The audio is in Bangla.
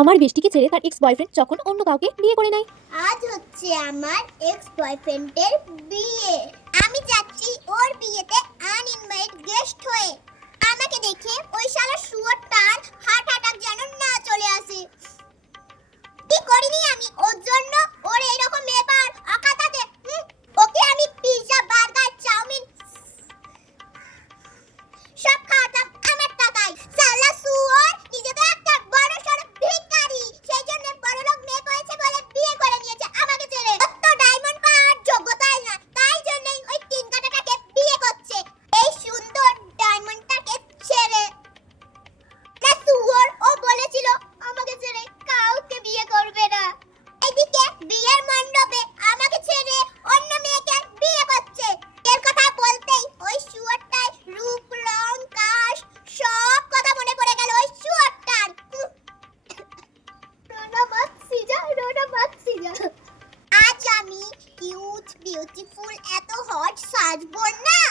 আমার বেস্টিকে ছেড়ে তার এক্স বয়ফ্রেন্ড যখন অন্য কাউকে বিয়ে করে নেয়। আজ হচ্ছে আমার এক্স বয়ফ্রেন্ডের বিয়ে। আমি যাচ্ছি ওর বিয়েতে আনইনভাইট গেস্ট হয়ে। আমাকে দেখে ওই শালা শুয়োরটার হার্ট অ্যাটাক যেন না চলে আসে। কি করিনি আমি ওর জন্য? ওর এইরকম ব্যাপার অকাতাতে ওকে আমি পিৎজা বার্গার চাউমিন সব খাওয়াতাম আমার টাকায়। শালা শুয়োর নিজে তো একটা বড় সড় ভিখারি, সেই জন্য বড় লোক মেয়ে পেয়েছে বলে বিয়ে করে নিয়েছে আমাকে ছেড়ে। তো ডায়মন্ড পাওয়ার যোগ্যতাই না, তাই জন্যই ওই তিন কাটাটাকে বিয়ে করছে এই সুন্দর ডায়মন্ডটাকে ছেড়ে। না শুয়োর ও বলেছিল আমাকে ছেড়ে কাউকে বিয়ে করবে না, এদিকে বিয়ের মণ্ডপে আমাকে ছেড়ে অন্য মেয়েকে বিয়ে করছে। এর কথা বলতেই ওই শুয়োরটার রূপ রং কাশ সব কথা মনে পড়ে গেল ওই শুয়োরটার। রোনা মাক্সিজা। আজ আমি কিউট বিউটিফুল এত হট সাজবো না।